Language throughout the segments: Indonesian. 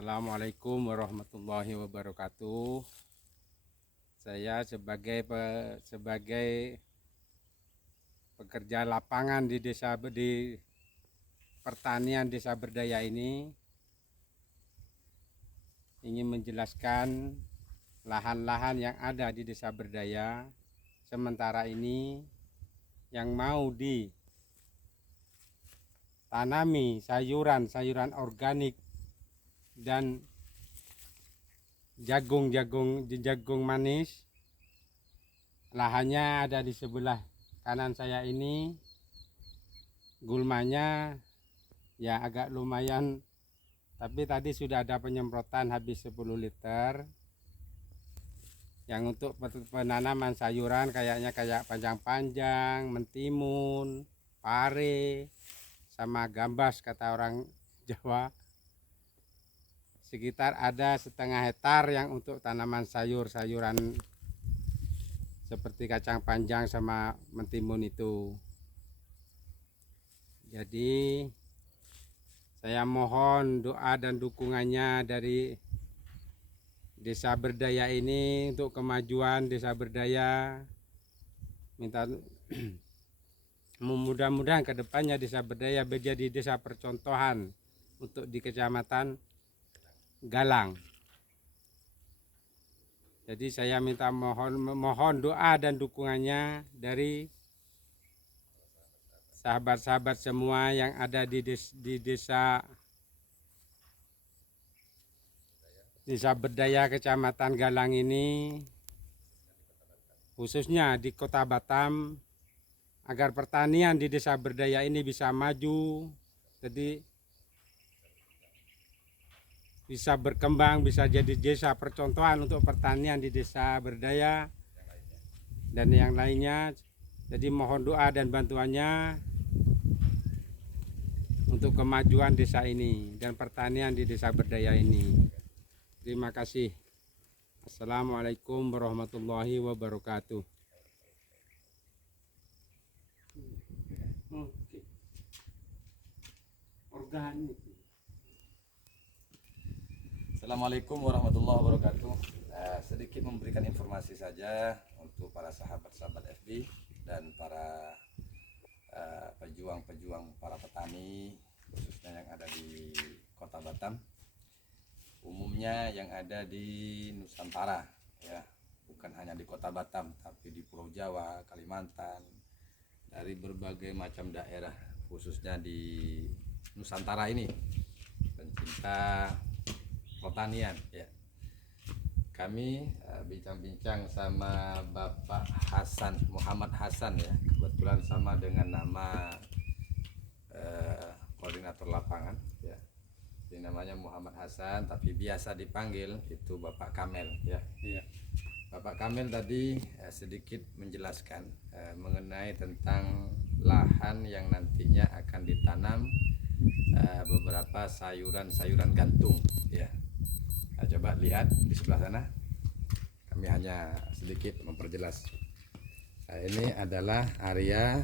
Assalamualaikum warahmatullahi wabarakatuh. Saya sebagai pekerja lapangan di pertanian Desa Berdaya ini ingin menjelaskan lahan-lahan yang ada di Desa Berdaya sementara ini yang mau ditanami sayuran organik dan jagung manis. Lahannya ada di sebelah kanan saya ini. Gulmanya ya agak lumayan, tapi tadi sudah ada penyemprotan habis 10 liter. Yang untuk penanaman sayuran kayak panjang-panjang, mentimun, pare, sama gambas kata orang Jawa. Sekitar ada setengah hektar yang untuk tanaman sayuran seperti kacang panjang sama mentimun itu. Jadi saya mohon doa dan dukungannya dari Desa Berdaya ini untuk kemajuan Desa Berdaya. Minta mudah-mudahan kedepannya Desa Berdaya menjadi desa percontohan untuk di Kecamatan Galang. Jadi saya minta mohon doa dan dukungannya dari sahabat-sahabat semua yang ada di desa Berdaya Kecamatan Galang ini, khususnya di Kota Batam, agar pertanian di Desa Berdaya ini bisa maju, jadi bisa berkembang, bisa jadi desa percontohan untuk pertanian di Desa Berdaya dan yang lainnya. Jadi mohon doa dan bantuannya untuk kemajuan desa ini dan pertanian di Desa Berdaya ini. Terima kasih. Assalamualaikum warahmatullahi wabarakatuh. Organik. Assalamualaikum warahmatullahi wabarakatuh. Sedikit memberikan informasi saja untuk para sahabat-sahabat FB dan para pejuang-pejuang, para petani khususnya yang ada di Kota Batam, umumnya yang ada di Nusantara, ya, bukan hanya di Kota Batam tapi di Pulau Jawa, Kalimantan, dari berbagai macam daerah khususnya di Nusantara ini, pencinta pertanian, ya. Kami bincang-bincang sama Bapak Hasan, Muhammad Hasan, ya, kebetulan sama dengan nama koordinator lapangan, ya. Ini namanya Muhammad Hasan, tapi biasa dipanggil itu Bapak Kamel, ya. Iya. Bapak Kamel tadi sedikit menjelaskan mengenai tentang lahan yang nantinya akan ditanam beberapa sayuran gantung, ya. Nah, coba lihat di sebelah sana, kami hanya sedikit memperjelas. Ini adalah area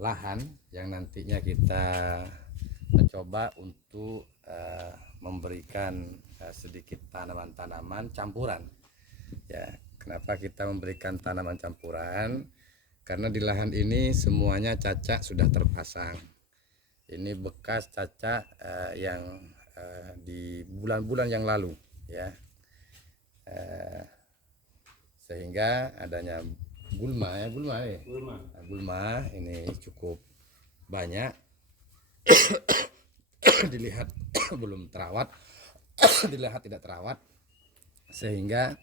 lahan yang nantinya kita mencoba untuk memberikan sedikit tanaman-tanaman campuran, ya. Kenapa kita memberikan tanaman campuran? Karena di lahan ini semuanya cacak sudah terpasang. Ini bekas cacak yang di bulan-bulan yang lalu, ya, sehingga adanya gulma ini cukup banyak. Dilihat belum terawat, dilihat tidak terawat, sehingga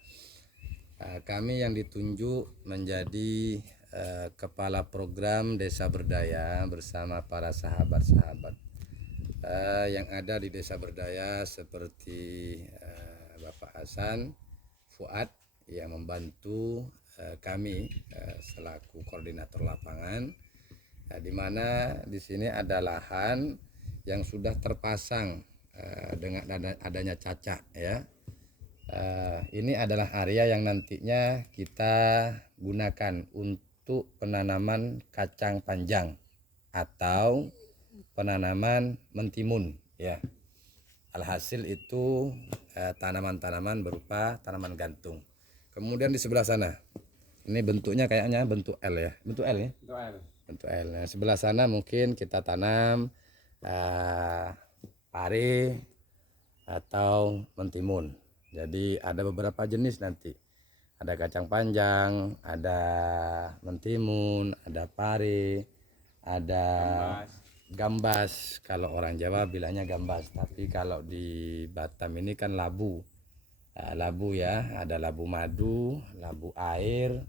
kami yang ditunjuk menjadi kepala program Desa Berdaya bersama para sahabat-sahabat yang ada di Desa Berdaya seperti Bapak Hasan, Fuad yang membantu kami selaku koordinator lapangan, di mana di sini ada lahan yang sudah terpasang dengan adanya cacak, ya. Ini adalah area yang nantinya kita gunakan untuk penanaman kacang panjang atau penanaman mentimun, ya, Alhasil itu tanaman-tanaman berupa tanaman gantung. Kemudian di sebelah sana, ini bentuknya kayaknya bentuk L ya, bentuk L ya, bentuk L. Nah, sebelah sana mungkin kita tanam pare atau mentimun. Jadi ada beberapa jenis nanti. Ada kacang panjang, ada mentimun, ada pare, ada gambas. Kalau orang Jawa bilangnya gambas, tapi kalau di Batam ini kan labu. Labu ya, ada labu madu, labu air,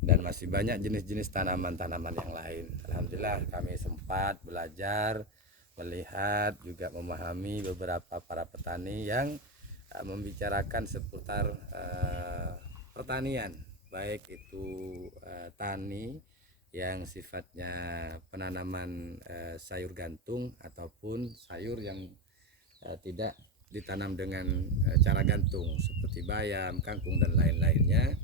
dan masih banyak jenis-jenis tanaman-tanaman yang lain. Alhamdulillah kami sempat belajar, melihat, juga memahami beberapa para petani yang membicarakan seputar pertanian, baik itu tani yang sifatnya penanaman sayur gantung ataupun sayur yang tidak ditanam dengan cara gantung seperti bayam, kangkung dan lain-lainnya.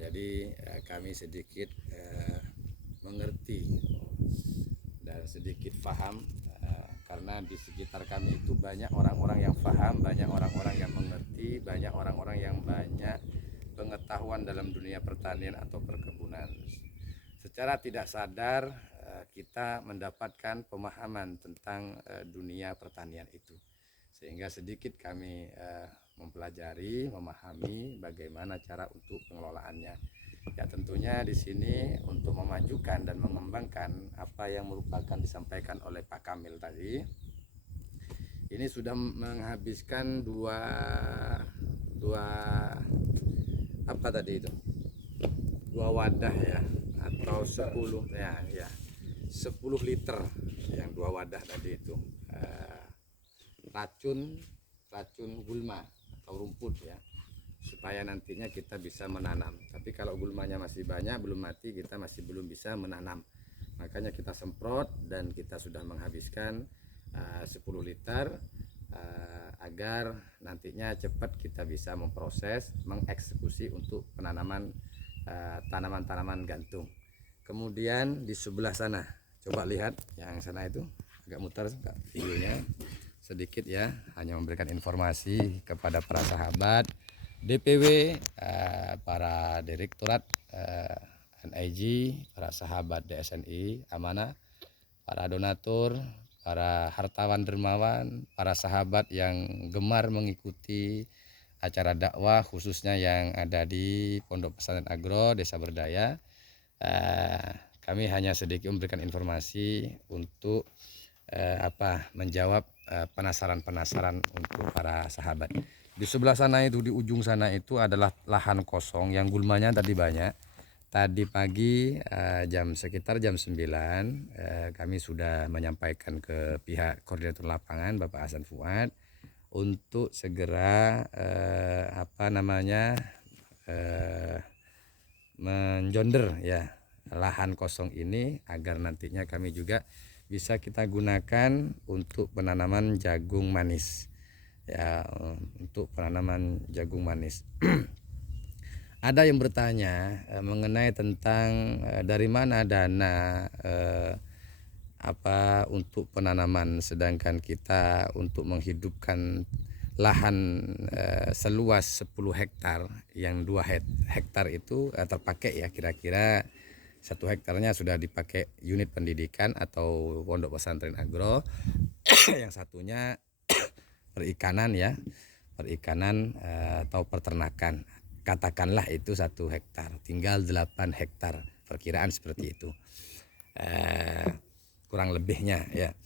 Jadi kami sedikit mengerti dan sedikit paham, karena di sekitar kami itu banyak orang-orang yang paham, banyak orang-orang yang mengerti, banyak orang-orang yang banyak pengetahuan dalam dunia pertanian atau perkebunan. Secara tidak sadar kita mendapatkan pemahaman tentang dunia pertanian itu, sehingga sedikit kami mempelajari, memahami bagaimana cara untuk pengelolaannya. Ya tentunya di sini untuk memajukan dan mengembangkan apa yang merupakan disampaikan oleh Pak Kamil tadi. Ini sudah menghabiskan dua apa tadi itu? Dua wadah ya, atau 10 ya 10 liter yang dua wadah tadi itu. Racun gulma atau rumput ya, supaya nantinya kita bisa menanam. Tapi kalau gulmanya masih banyak, belum mati, kita masih belum bisa menanam. Makanya kita semprot dan kita sudah menghabiskan 10 liter agar nantinya cepat kita bisa memproses, mengeksekusi untuk penanaman tanaman-tanaman gantung. Kemudian di sebelah sana, coba lihat yang sana itu, agak muter videonya sedikit ya, hanya memberikan informasi kepada para sahabat DPW, para direktorat NIG, para sahabat DSNI Amanah, para donatur, para hartawan dermawan, para sahabat yang gemar mengikuti acara dakwah khususnya yang ada di Pondok Pesantren Agro Desa Berdaya. Kami hanya sedikit memberikan informasi untuk menjawab penasaran-penasaran untuk para sahabat. Di sebelah sana itu, di ujung sana itu adalah lahan kosong yang gulmanya tadi banyak. Tadi pagi sekitar jam 9 kami sudah menyampaikan ke pihak koordinator lapangan Bapak Hasan Fuad untuk segera menjonder ya lahan kosong ini, agar nantinya kami juga bisa kita gunakan untuk penanaman jagung manis ya, untuk penanaman jagung manis. Ada yang bertanya mengenai tentang dari mana dana untuk penanaman, sedangkan kita untuk menghidupkan lahan seluas 10 hektar, yang 2 hektar itu terpakai ya, kira-kira 1 hektarnya sudah dipakai unit pendidikan atau pondok pesantren agro, yang satunya perikanan ya, perikanan atau peternakan. Katakanlah itu 1 hektar, tinggal 8 hektar, perkiraan seperti itu, kurang lebihnya ya.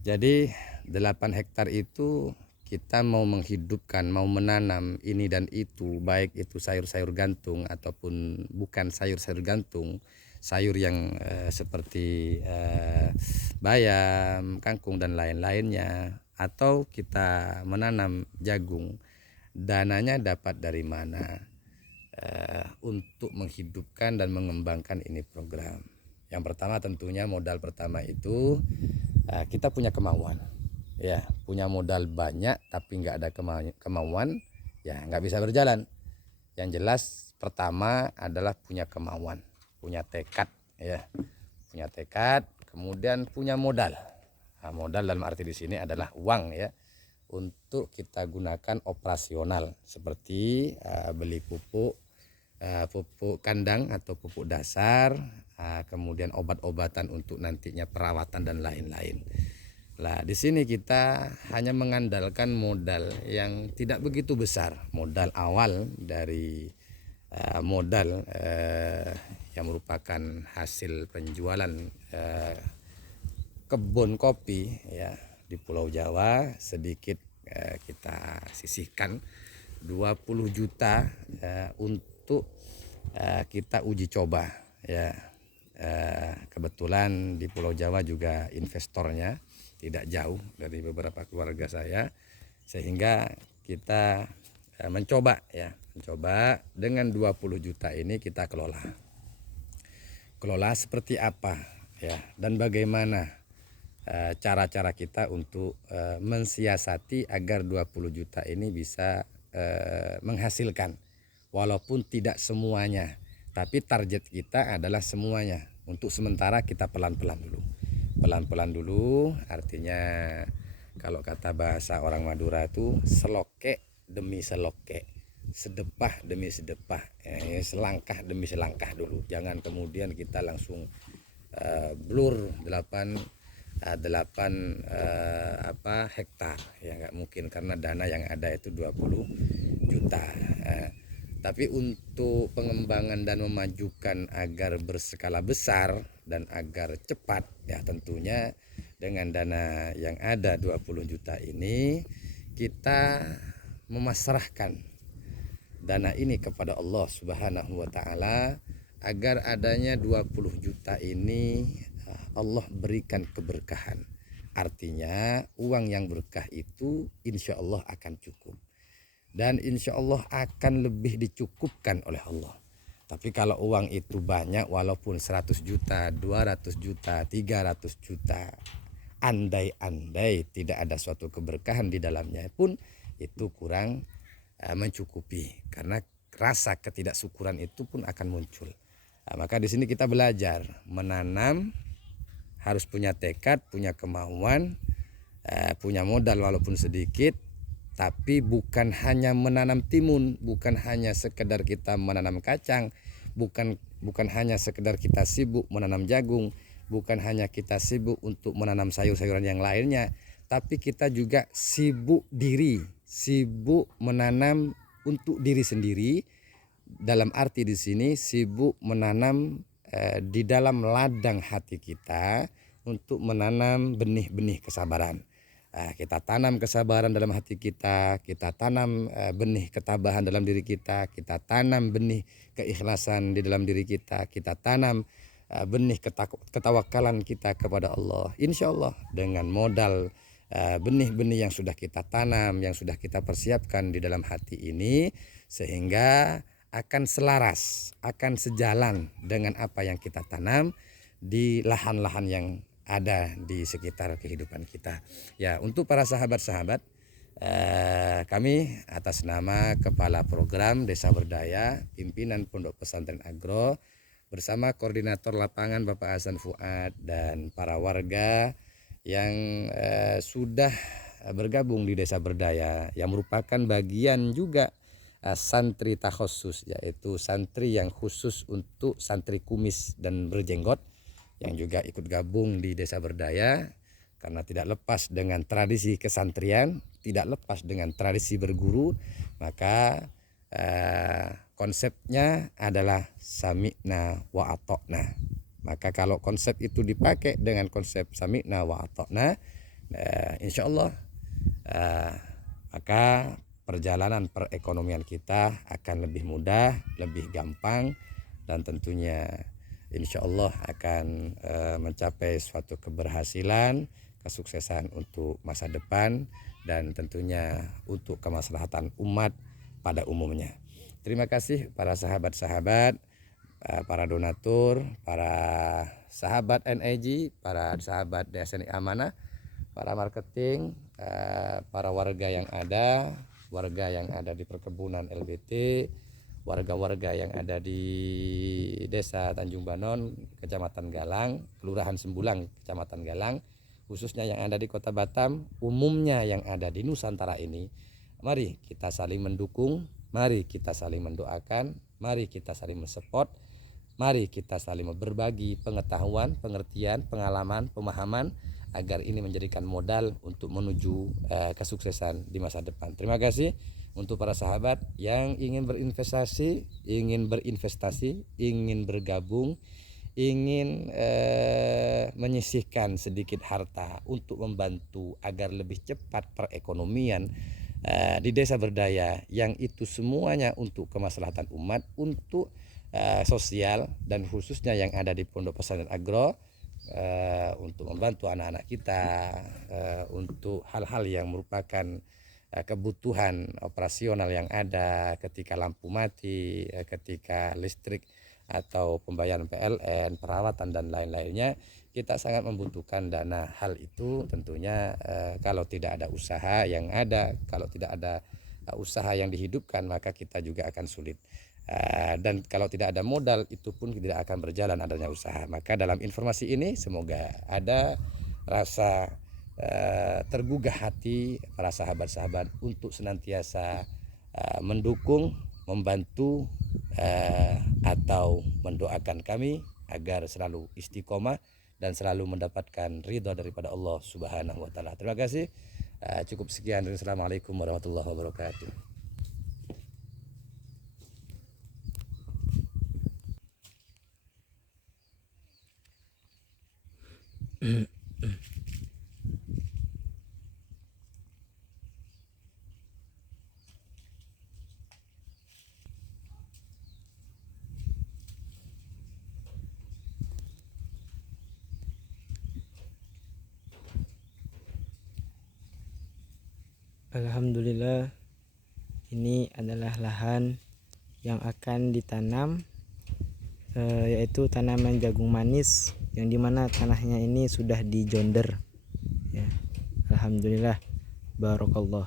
Jadi 8 hektar itu kita mau menghidupkan, mau menanam ini dan itu, baik itu sayur-sayur gantung ataupun bukan sayur-sayur gantung, sayur yang seperti bayam, kangkung dan lain-lainnya, atau kita menanam jagung. Dananya dapat dari mana untuk menghidupkan dan mengembangkan ini program? Yang pertama tentunya modal pertama itu kita punya kemauan ya, punya modal banyak tapi nggak ada kemauan ya nggak bisa berjalan. Yang jelas pertama adalah punya kemauan, punya tekad ya, punya tekad, kemudian punya modal. Modal dalam arti di sini adalah uang ya, untuk kita gunakan operasional seperti beli pupuk kandang atau pupuk dasar, kemudian obat-obatan untuk nantinya perawatan dan lain-lain. Nah, di sini kita hanya mengandalkan modal yang tidak begitu besar, modal awal dari modal yang merupakan hasil penjualan kebun kopi ya di Pulau Jawa. Sedikit kita sisihkan 20 juta untuk kita uji coba ya. Kebetulan di Pulau Jawa juga investornya tidak jauh dari beberapa keluarga saya, sehingga kita mencoba dengan 20 juta ini kita kelola seperti apa ya, dan bagaimana cara-cara kita untuk mensiasati agar 20 juta ini bisa menghasilkan, walaupun tidak semuanya, tapi target kita adalah semuanya. Untuk sementara kita pelan-pelan dulu, artinya kalau kata bahasa orang Madura itu seloke demi seloke, sedepah demi sedepah, selangkah demi selangkah dulu. Jangan kemudian kita langsung blur 8 hektar ya, nggak mungkin, karena dana yang ada itu 20 juta. Tapi untuk pengembangan dan memajukan agar berskala besar dan agar cepat ya, tentunya dengan dana yang ada 20 juta ini kita memasrahkan dana ini kepada Allah Subhanahu wa taala, agar adanya 20 juta ini Allah berikan keberkahan. Artinya uang yang berkah itu insya Allah akan cukup, dan insya Allah akan lebih dicukupkan oleh Allah. Tapi kalau uang itu banyak, walaupun 100 juta, 200 juta, 300 juta, andai-andai tidak ada suatu keberkahan di dalamnya pun, itu kurang mencukupi, karena rasa ketidaksyukuran itu pun akan muncul. Maka di sini kita belajar menanam, harus punya tekad, punya kemauan, punya modal walaupun sedikit, tapi bukan hanya menanam timun, bukan hanya sekedar kita menanam kacang, bukan hanya sekedar kita sibuk menanam jagung, bukan hanya kita sibuk untuk menanam sayur-sayuran yang lainnya, tapi kita juga sibuk menanam untuk diri sendiri. Dalam arti di sini sibuk menanam di dalam ladang hati kita untuk menanam benih-benih kesabaran. Kita tanam kesabaran dalam hati kita, kita tanam benih ketabahan dalam diri kita tanam benih keikhlasan di dalam diri kita tanam benih ketawakalan kita kepada Allah. Insya Allah dengan modal benih-benih yang sudah kita tanam, yang sudah kita persiapkan di dalam hati ini, sehingga akan selaras, akan sejalan dengan apa yang kita tanam di lahan-lahan yang ada di sekitar kehidupan kita. Ya, untuk para sahabat-sahabat, kami atas nama Kepala Program Desa Berdaya, Pimpinan Pondok Pesantren Agro, bersama Koordinator Lapangan Bapak Hasan Fuad dan para warga yang sudah bergabung di Desa Berdaya, yang merupakan bagian juga santri takhusus, yaitu santri yang khusus untuk santri kumis dan berjenggot, yang juga ikut gabung di Desa Berdaya, karena tidak lepas dengan tradisi kesantrian, tidak lepas dengan tradisi berguru. Maka konsepnya adalah sami'na wa atokna. Maka kalau konsep itu dipakai dengan konsep sami'na wa atokna, insya Allah maka perjalanan perekonomian kita akan lebih mudah, lebih gampang, dan tentunya insya Allah akan mencapai suatu keberhasilan, kesuksesan untuk masa depan, dan tentunya untuk kemaslahatan umat pada umumnya. Terima kasih para sahabat-sahabat, para donatur, para sahabat NIG, para sahabat DSN Amanah, para marketing, para warga yang ada di perkebunan LBT, warga-warga yang ada di Desa Tanjung Banon, Kecamatan Galang, Kelurahan Sembulang, Kecamatan Galang, khususnya yang ada di Kota Batam, umumnya yang ada di Nusantara ini, mari kita saling mendukung, mari kita saling mendoakan, mari kita saling mensupport, mari kita saling berbagi pengetahuan, pengertian, pengalaman, pemahaman, agar ini menjadikan modal untuk menuju kesuksesan di masa depan. Terima kasih untuk para sahabat yang ingin berinvestasi, ingin bergabung, ingin menyisihkan sedikit harta untuk membantu agar lebih cepat perekonomian di Desa Berdaya, yang itu semuanya untuk kemaslahatan umat, untuk sosial, dan khususnya yang ada di Pondok Pesantren Agro, untuk membantu anak-anak kita, untuk hal-hal yang merupakan kebutuhan operasional yang ada ketika lampu mati, ketika listrik atau pembayaran PLN, perawatan dan lain-lainnya. Kita sangat membutuhkan dana. Hal itu tentunya kalau tidak ada usaha yang ada, kalau tidak ada usaha yang dihidupkan, maka kita juga akan sulit. Dan kalau tidak ada modal, itu pun tidak akan berjalan adanya usaha. Maka dalam informasi ini semoga ada rasa tergugah hati para sahabat-sahabat untuk senantiasa mendukung, membantu, atau mendoakan kami agar selalu istiqomah dan selalu mendapatkan ridha daripada Allah Subhanahu wa taala. Terima kasih. Cukup sekian. Assalamualaikum warahmatullahi wabarakatuh. Alhamdulillah, ini adalah lahan yang akan ditanam, yaitu tanaman jagung manis, yang dimana tanahnya ini sudah dijonder ya. Alhamdulillah, barakallah.